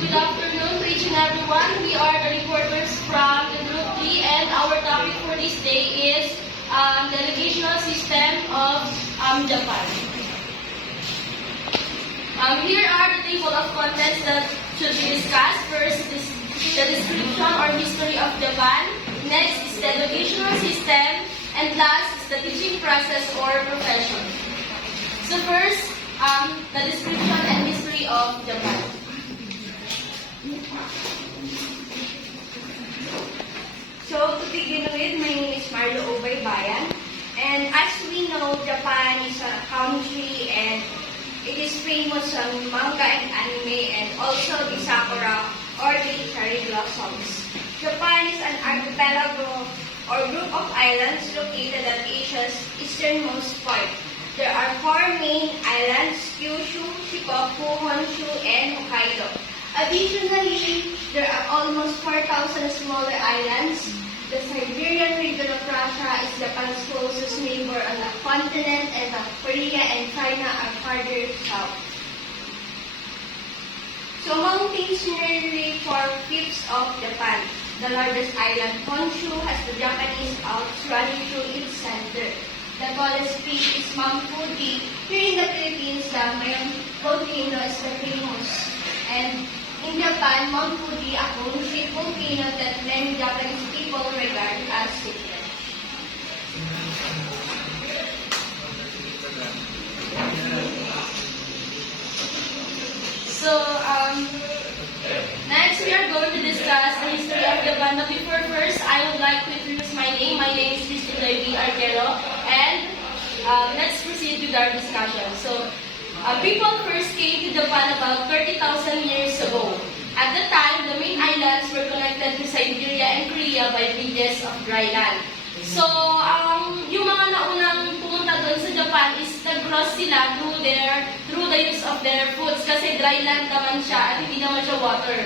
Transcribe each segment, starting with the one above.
good afternoon to each and everyone. We are the reporters from the Group D, and our topic for this day is the educational system of Japan. Here are the table of contents that should be discussed. First is the description or history of Japan. Next is the educational system. And last is the teaching process or profession. So first, the description and history of Japan. So to begin with, my name is Marlo Obaybayan, and as we know, Japan is a country and it is famous on manga and anime and also the sakura or the cherry blossoms. Japan is an archipelago or group of islands located at Asia's easternmost part. There are 4 main islands: Kyushu, Shikoku, Honshu, and Hokkaido. Additionally, there are almost 4,000 smaller islands. The Siberian region of Russia is Japan's closest neighbor on the continent, and Korea and China are farther south. So mountains nearly 4/5 of Japan. The largest island, Honshu, has the Japanese Alps running through its center. The tallest peak is Mount Fuji. Here in the Philippines, the Mayon volcano is the famous. And in Japan, Mount Fuji, a cone-shaped volcano that many Japanese people regard as sacred. So, next we are going to discuss the history of Japan. But before first, I would like to introduce my name. My name is Cristina V. Arquero, and let's proceed with our discussion. So, people first came to Japan about 30,000 years ago. At the time, the main islands were connected to Siberia and Korea by bridges of dry land. So, yung mga naunang pumunta doon sa Japan is nag-cross sila through the use of their foods kasi dry land naman siya at hindi naman siya water.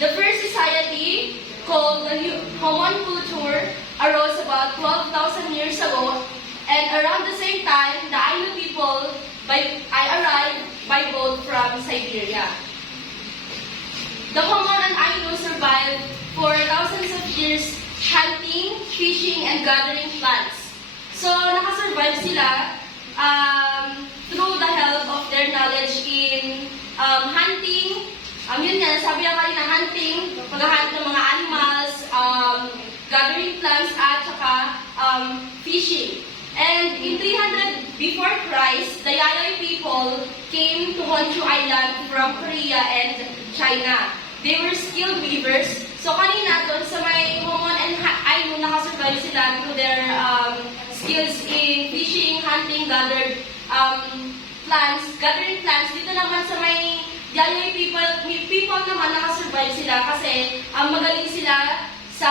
The first society called the Homon culture arose about 12,000 years ago, and around the same time, the Ainu people arrived by boat from Siberia. The Homon and Ainu survived for thousands of years hunting, fishing, and gathering plants. So, nakasurvive sila through the help of their knowledge in hunting. Yun nga, sabi nga kanina, hunting, paghahunt ng mga animals, gathering plants, at saka fishing. And in 300 before Christ, the Yayoi people came to Honshu Island from Korea and China. They were skilled weavers. So kanina doon sa may Homon and Ainu, nakasurvive sila through their skills in fishing, hunting, gathering plants. Dito naman sa may Yayoi people naman nakasurvive sila kasi magaling sila sa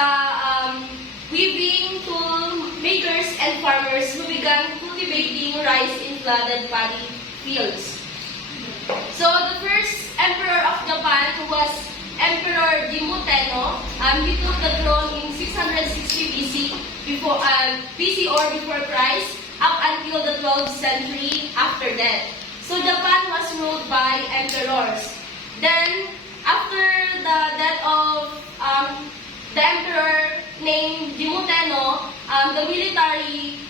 weaving, tool makers, and farmers who began cultivating rice in flooded paddy fields. So the first emperor of Japan, who was Emperor Jimmu-Tenno, he took the throne in 660 BC or before Christ, up until the 12th century after that. So Japan was ruled by emperors. Then, after the death of the emperor named Jimmu-Tenno, the military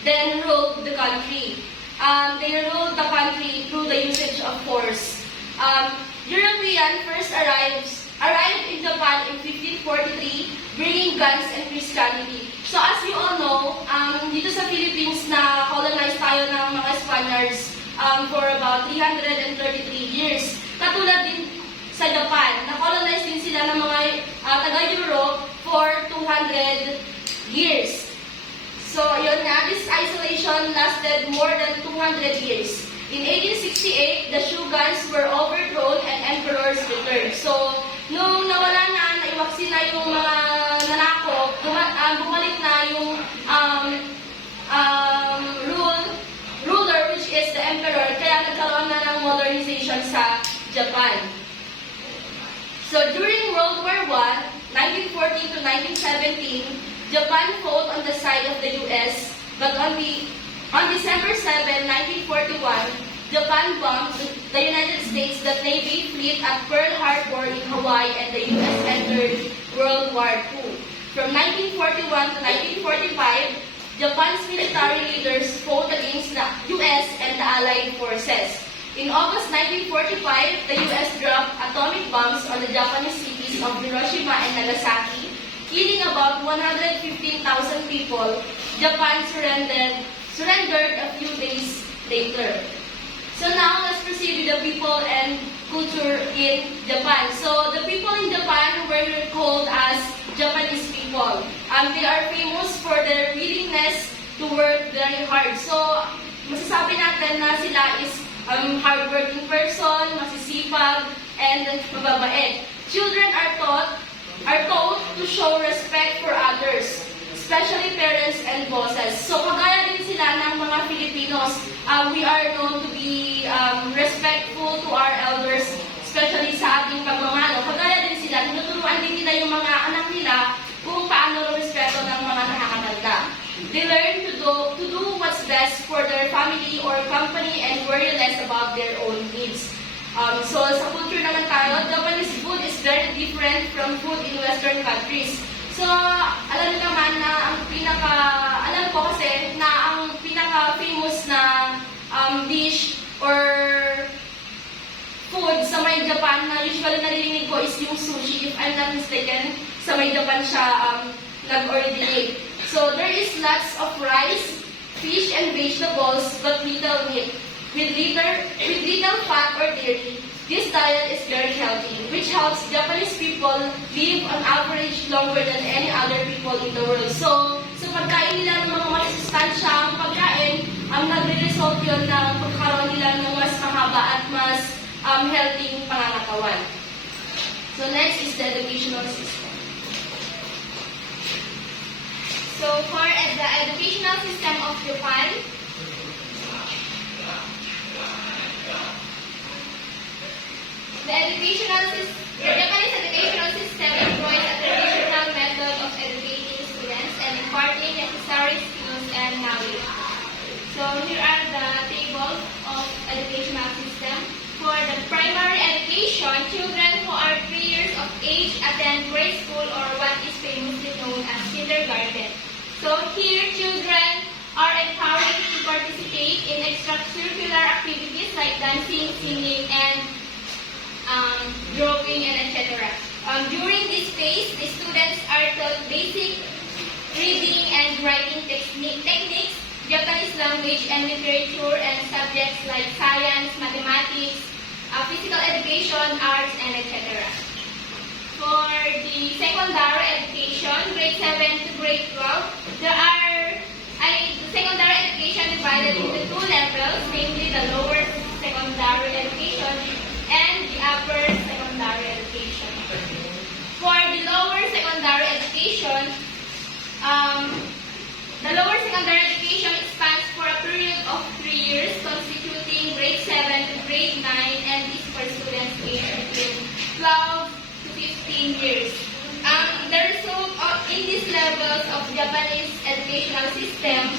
then ruled the country. They ruled the country through the usage of force. European first arrived in Japan in 1543, bringing guns and Christianity. So as you all know, dito sa Philippines na colonized tayo ng mga Spaniards for about 333 years. Katulad din sa Japan, na-colonize din sila ng mga taga-Europe for 200 years. So, yun nga, this isolation lasted more than 200 years. In 1868, the Shoguns were overthrown and emperors returned. So, nung nawala na, naiwaksin na yung mga nanakop, bumalik na yung ruler, which is the emperor, kaya nagkaroon na ng modernization sa Japan. So, during World War I, 1914 to 1917, Japan fought on the side of the US, but on December 7, 1941, Japan bombed the United States, the Navy fleet at Pearl Harbor in Hawaii, and the U.S. entered World War II. From 1941 to 1945, Japan's military leaders fought against the U.S. and the Allied forces. In August 1945, the U.S. dropped atomic bombs on the Japanese cities of Hiroshima and Nagasaki, killing about 115,000 people. Japan surrendered a few days later. So now, let's proceed with the people and culture in Japan. So, the people in Japan were called as Japanese people. They are famous for their willingness to work very hard. So, masasabi natin na sila is hardworking person, masisipag, and mababait. Children are taught to show respect for others, especially parents and bosses. So, kagaya din sila ng mga Filipinos, we are known to be respectful to our elders, especially sa ating pagmamano. Kagaya din sila, tinuturuan din nila yung mga anak nila kung paano respeto ng mga nakakatanda. They learn to do what's best for their family or company and worry less about their own needs. So, sa culture naman tayo, Japanese food is very different from food in Western countries. So, alam niyo naman na alam ko kasi na ang pinaka-famous na dish or food sa may Japan na usually narinig ko is yung sushi. If I'm not mistaken, sa may Japan siya nag-originate. So, there is lots of rice, fish, and vegetables, but little meat. With little fat or dairy, this diet is very healthy, which helps Japanese people live on average longer than any other people in the world. So, sa pagkain nila ng mga masustansyang pagkain, nagre-result yun na pagkaroon nila ng mas mahaba at mas healthy pangangatawan. So, next is the educational system. So, for the educational system of Japan, the Japanese educational system employs a traditional method of educating students and imparting necessary skills and knowledge. So here are the tables of educational system. For the primary education, children who are 3 years of age attend grade school or what is famously known as kindergarten. So here, children are encouraged to participate in extracurricular activities like dancing, singing, and drawing, and etc. During this phase, the students are taught basic reading and writing techniques, Japanese language and literature, and subjects like science, mathematics, physical education, arts, and etc. For the secondary education, grade 7 to grade 12, the secondary education divided into 2 levels, namely the lower secondary education and the upper secondary education. For the lower secondary education, spans for a period of 3 years, constituting grade 7 to grade 9, and is for students aged between 12 to 15 years. The result in these levels of Japanese educational system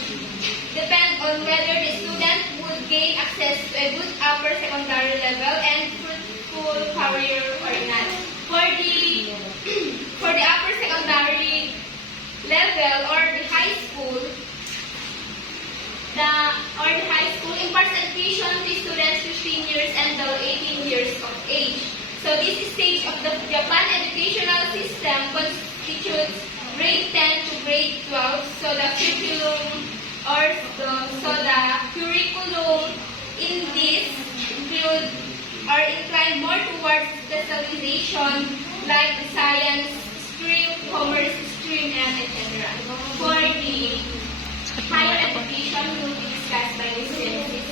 depend on whether the student would gain access to a good upper secondary level and fruitful career or not. For the upper secondary level or the high school, imparts education to students 15 years until 18 years of age. So this stage of the Japan educational system constitutes grade 10 to grade 12. So the curriculum in this are inclined more towards specialization like the science stream, commerce stream, and etc. For the higher education will be discussed by Ms. Genesis.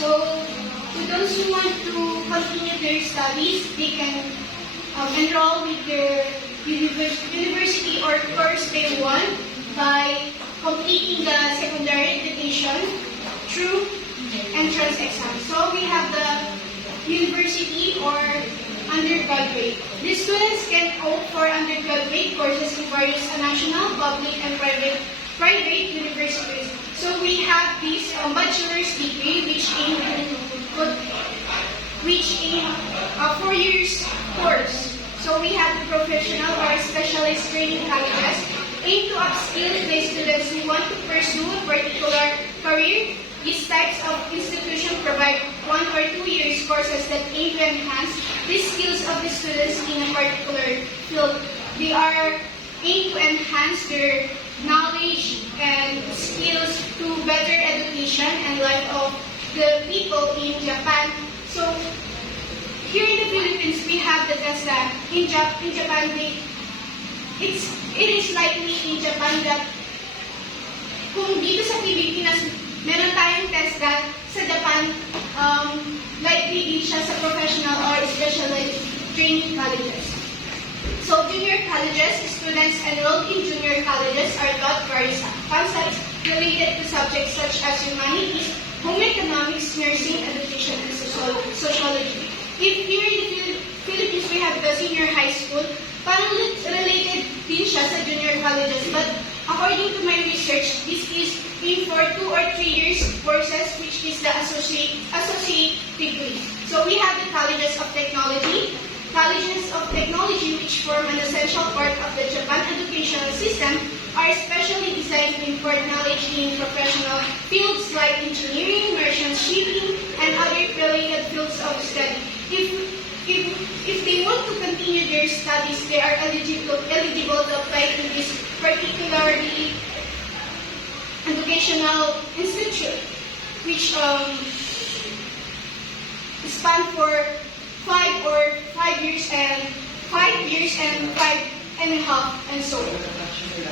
So, to those who want to continue their studies, they can enroll with their university or course they want by completing the secondary education through entrance exam. So, we have the university or undergraduate. These students can opt for undergraduate courses in various national, public, and private universities. So we have this bachelor's degree which aims a 4 years course. So we have the professional or specialized training colleges aim to upskill the students who want to pursue a particular career. These types of institutions provide 1 or 2 years courses that aim to enhance the skills of the students in a particular field. They are aim to enhance their knowledge and skills to better education and life of the people in Japan. So here in the Philippines, we have the test that in Japan, it is likely in Japan that kung dito sa Pilipinas, meron tayong test that sa Japan, likely din siya sa professional or specialized training colleges. So junior colleges, students enrolled in junior colleges are taught various concepts related to subjects such as humanities, home economics, nursing, education, and sociology. If here in the Philippines we have the senior high school, parang related din siya sa junior colleges. But according to my research, this is in for 2 or 3 years courses, which is the associate degree. So we have the colleges of technology. Colleges of technology, which form an essential part of the Japan educational system, are specially designed to impart knowledge in professional fields like engineering, merchant shipping, and other related fields of study. If they want to continue their studies, they are eligible to apply to this particularly educational institute, which span for 5 years and 5 and a half, and so on.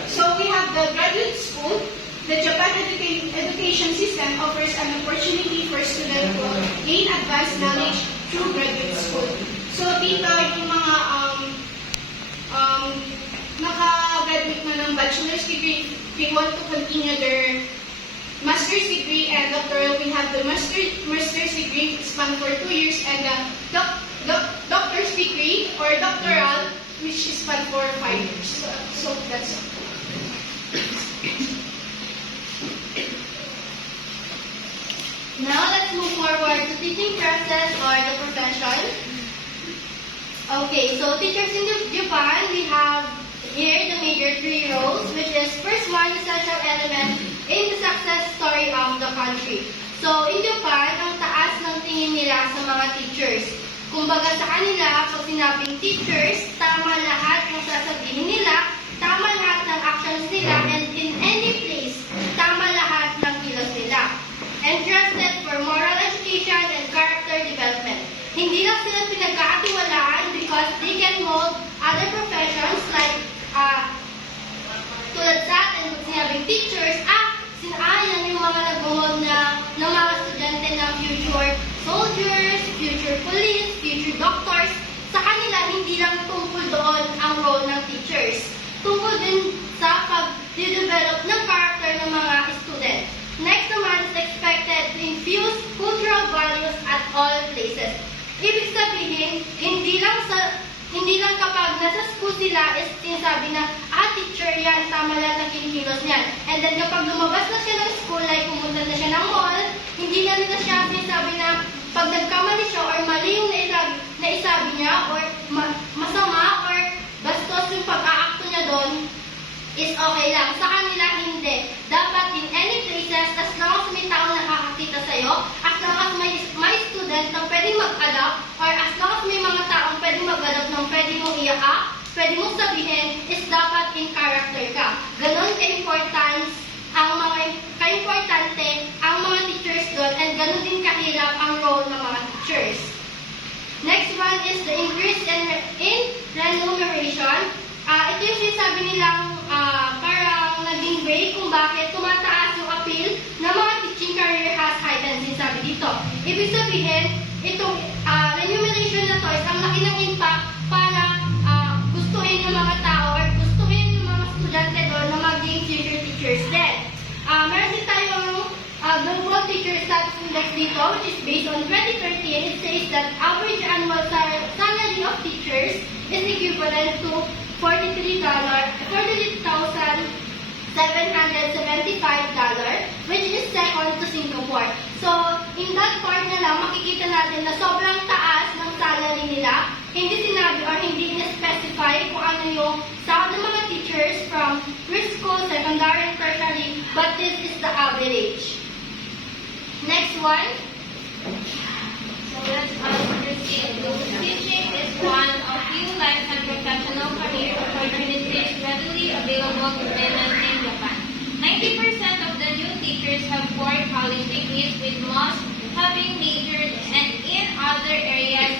So we have the graduate school. The Japan education system offers an opportunity for students to gain advanced knowledge through graduate school. So dito yung mga naka-graduate na ng bachelor's degree, they want to continue their master's degree and doctoral. We have the master's degree span for 2 years and the doctor's degree or doctoral, which is span for 5 years. So that's all. Now let's move forward to teaching process or the profession. Okay, so teachers in Japan, we have here the major 3 roles, which is first one, essential element in the success story of the country. So in Japan, ang taas ng tingin nila sa mga teachers. Kumbaga sa kanila, pag sinabing teachers, tama lahat ng sasabihin nila, tama lahat ng actions nila, and in any place, tama lahat ng kilos nila. And trusted for moral education and character development. Hindi lang sila pinagkakatiwalaan because they can mold other professions like tulad sa atin, pag sinabing teachers, sinaayan yung mga nag-mold na ng mga estudyante ng future soldiers, future police, future doctors. Sa kanila, hindi lang tungkol doon ang role ng teachers. Tungkol din sa pag-develop ng character ng mga student. Next naman is expected to infuse cultural values at all places. Ibig sabihin, hindi lang kapag nasa school sila is sinasabi na, teacher yan, tama lahat ng kinikilos niyan. And then kapag lumabas na siya ng school, like pumunta na siya ng mall, hindi na nila siya sinasabi na pag nagkamali siya or mali yung naisabi niya or masama or bastos yung pag-aakto niya doon, is okay lang. Sa kanila, hindi. Dapat in any places, as long as may taong nakakakita sa'yo, as long as may student na pwedeng mag-adapt, or as long as may mga taong pwedeng mag-adapt ng pwede mong i-act, pwede mong sabihin, is dapat in character ka. Ganon ka-importante ang mga teachers doon, and ganon din kahirap ang role ng mga teachers. Next one is the increase in remuneration. Ito yung sinasabi nilang parang naging way kung bakit tumataas yung appeal ng mga teaching career has heightened, sinasabi dito. Ibig sabihin, itong remuneration na to is ang laki ng impact para gustuhin ng mga tao or gustuhin ng mga estudyante doon na maging future teachers din. Meron din tayong Global Teacher Status Index dito, which is based on 2013. It says that average annual salary of teachers is equivalent to $43,775, which is second to Singapore. So, in that part na lang, makikita natin na sobrang taas ng salary study nila. Hindi sinabi or hindi na-specify kung ano yung sound ng mga teachers from preschool, secondary, and tertiary, but this is the average. Next one. So let's proceed. Teaching is one of few life and professional career opportunities readily available to women in Japan. 90% of the new teachers have 4 college degrees, with most having majored and in other areas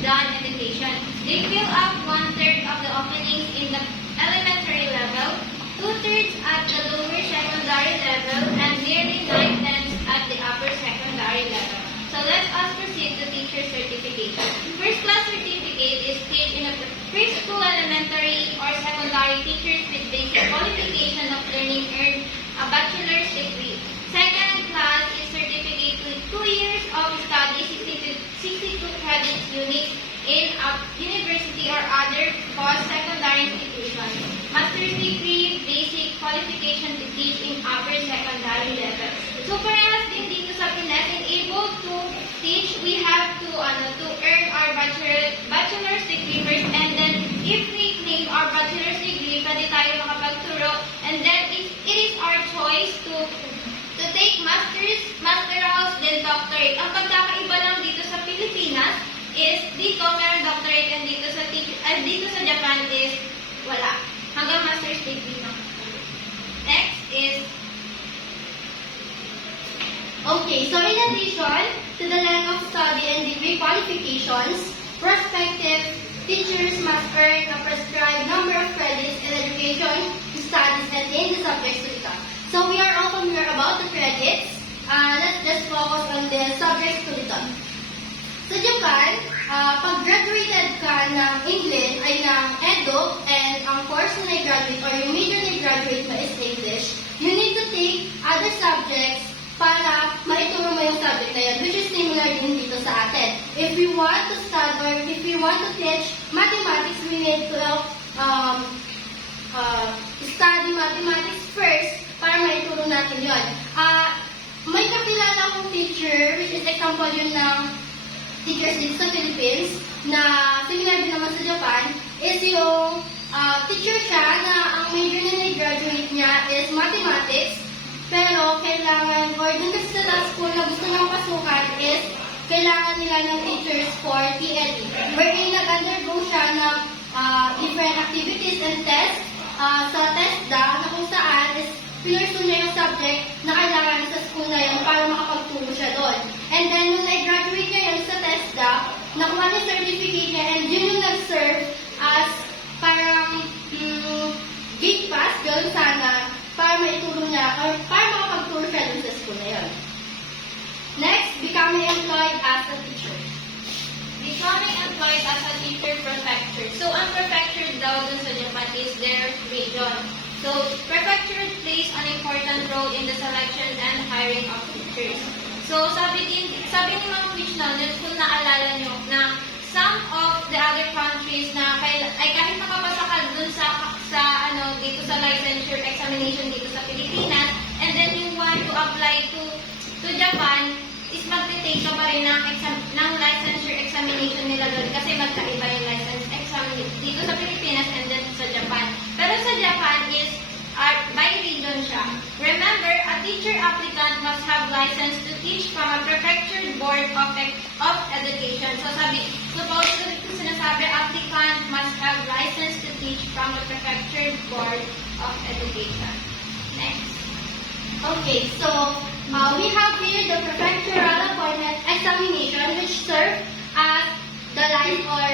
than education. They fill up 1/3 of the openings in the elementary level, 2/3 at the lower secondary level, and nearly 9/10 at the upper secondary level. So let us proceed to teacher certification. First class certificate is paid in a preschool, elementary, or secondary teachers with basic qualification of learning earn a bachelor's degree. Second class is certificate with 2 years of study, 62 credits units in a university or other post-secondary institution. Master's degree, basic qualification to teach in upper secondary level. So parehas din dito sa Pinas, and able to teach, we have to earn our bachelor's degree first, and then if we claim our bachelor's degree, pwede tayo makapagturo, and then it is our choice to take master's, then doctorate. Ang pagkakaiba lang dito sa Pilipinas is dito meron doctorate, and dito sa Japan is wala. Hanggang master's degree lang. Next is Okay, so in addition to the length of study and degree qualifications, prospective teachers must earn a prescribed number of credits in education, studies, and in the subjects to become. So we are all familiar about the credits. Let's just focus on the subjects to become. Sa Japan, pag graduated ka ng English ay ng Edo, and ang course na i-graduate or yung major na i-graduate mo is English, you need to take other subjects para maituro mo yung subject na yan, which is similar din dito sa atin. If we want to study or if we want to teach mathematics, we need to study mathematics first para maituro natin yun. May kakilala akong teacher, which is example yun ng teachers dito sa Philippines, na similar din naman sa Japan, is yung teacher siya na ang major na nag-graduate niya is mathematics, pero kailangan, or dun kasi sa school na gusto niyang pasukan is kailangan nila ng teachers for TLE, wherein nag-undergo siya ng different activities and tests sa TESDA, na kung saan is pinursu niya yung subject na kailangan sa school na yun para makapagturo siya doon. And then, nung nag-graduate niya yun sa TESDA, nakuha niya certificate niya, and yun yung nag-serve as parang gate pass, gano'n sana, para maituro niya, or para makapagturo siya dun sa school na yun. Next, becoming employed as a teacher. becoming employed as a teacher prefecture. So, ang prefecture daw dun sa Japan is their region. So, prefecture plays an important role in the selection and hiring of teachers. So, sabi ni Ma'am Witch Knowledge, kung naalala nyo, na some of the other countries na kahit makapasa ka dun dito sa licensure examination dito sa Pilipinas, and then you want to apply to Japan, is magte-take ka pa rin ng licensure examination nila doon kasi magkaiba yung license exam dito sa Pilipinas and then sa Japan. Pero sa Japan is by region siya. Remember, a teacher applicant must have license to teach from a prefecture board of education. So suppose ko sinasabi, applicant must have license to teach from a prefecture board of education. Next. Okay, so we have here the prefectural appointment examination, which serve as the license or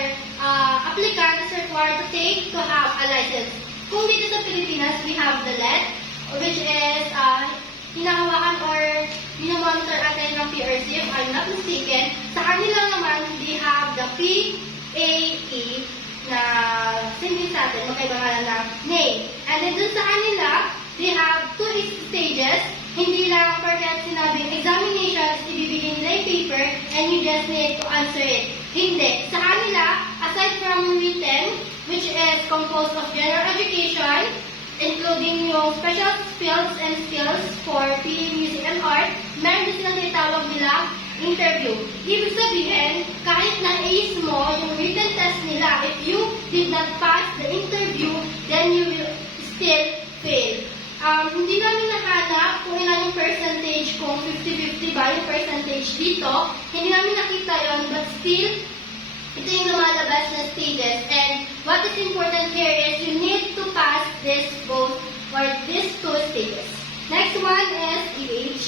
applicant is required to have a license. Kung dito sa Pilipinas, we have the LET, which is hinahawakan or minomonitor natin ng PRC, if I'm not mistaken. Sa kanila naman, they have the PAE na hindi sa atin, magkaiba nga lang ng name. And then dun sa kanila, they have 2 stages. Hindi lang porket sinabing examination is ibibigay nila yung paper and you just need to answer it. Hindi. Sa kanila, aside from written, which is composed of general education, including yung special fields and skills for PE, music, and art, meron din silang tinatawag nila interview. Ibig sabihin, kahit na ace mo yung written test nila, if you did not pass the interview, then you will still fail. Hindi namin nahanap kung ilan yung percentage, kung 50-50 ba yung percentage dito. Hindi namin nakita yon, but still, ito yung lumalabas na stages. And what is important here is you need to pass this both or these two stages. Next one is age.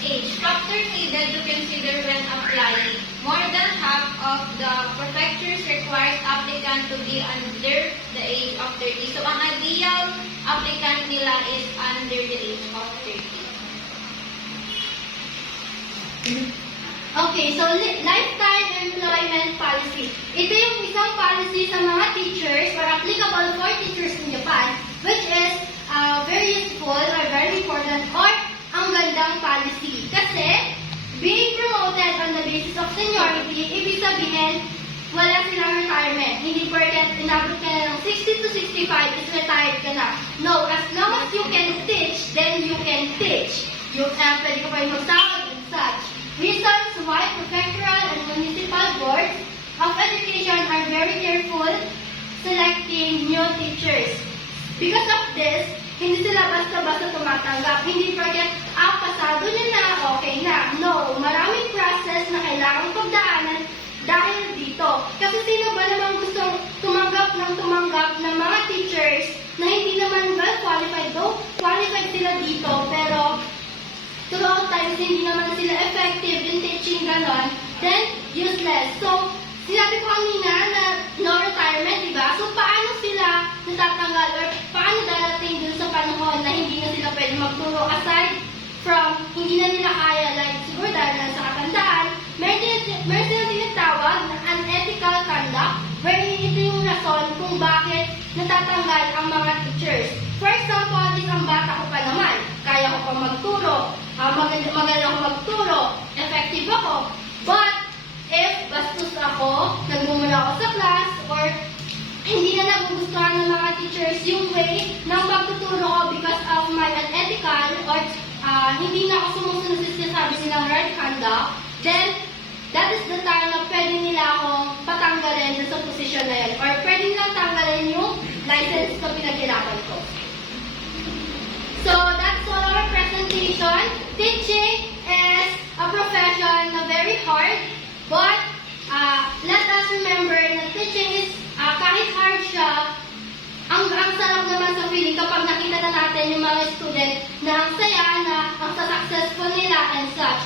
Age. Factor needed to consider when applying. More than half of the prefectures requires applicant to be under the age of 30. So, ang ideal applicant nila is under the age of 30. Okay, so lifetime employment policy. Ito yung isang policy sa mga teachers or applicable for teachers in Japan, which is very useful or very important or ang gandang policy. Kasi, being promoted on the basis of seniority, ibig sabihin, wala silang retirement. Hindi porket inabot ka na ng 60 to 65 is retired ka na. No, as long as you can teach, then you can teach. Pwede ka pa rin magsahod and such. Reasons why prefectural and municipal boards of education are very careful selecting new teachers. Because of this, hindi sila basta-basta tumatanggap. Hindi porket, pasado niya na, okay na. No, maraming process na kailangang pagdaanan dahil dito. Kasi sino ba naman gustong tumanggap ng mga teachers na hindi naman well qualified, though qualified sila dito, pero throughout times hindi naman sila effective in teaching ganon, then useless. So, sinabi ko kanina na no retirement, diba? So, paano sila natatanggal or paano darating dun sa panahon na hindi na sila pwede magturo aside from hindi na nila kaya, like siguro dahil na sa katandaan, meron sila tinatawag na unethical conduct, wherein ito yung rason kung bakit natatanggal ang mga teachers. For example, isang bata ko pa naman, kaya ko pa magturo, maganda ako magturo, effective ako, but if bastos ako, nagmumula ako sa class, or hindi na nagugustuhan ng mga teachers yung way ng pagtuturo ko because of my unethical or hindi na ako sumusunod sa sinasabi nilang right conduct, then that is the time na pwede nila akong patanggalin sa posisyon na yan, or pwede nilang tanggalin yung license na pinaghirapan ko. So, that's all our presentation. Teaching is a profession na very hard, but let us remember na teaching is, kahit hard siya, ang sarap naman sa feeling kapag nakita na natin yung mga student na ang saya na, ang successful nila and such.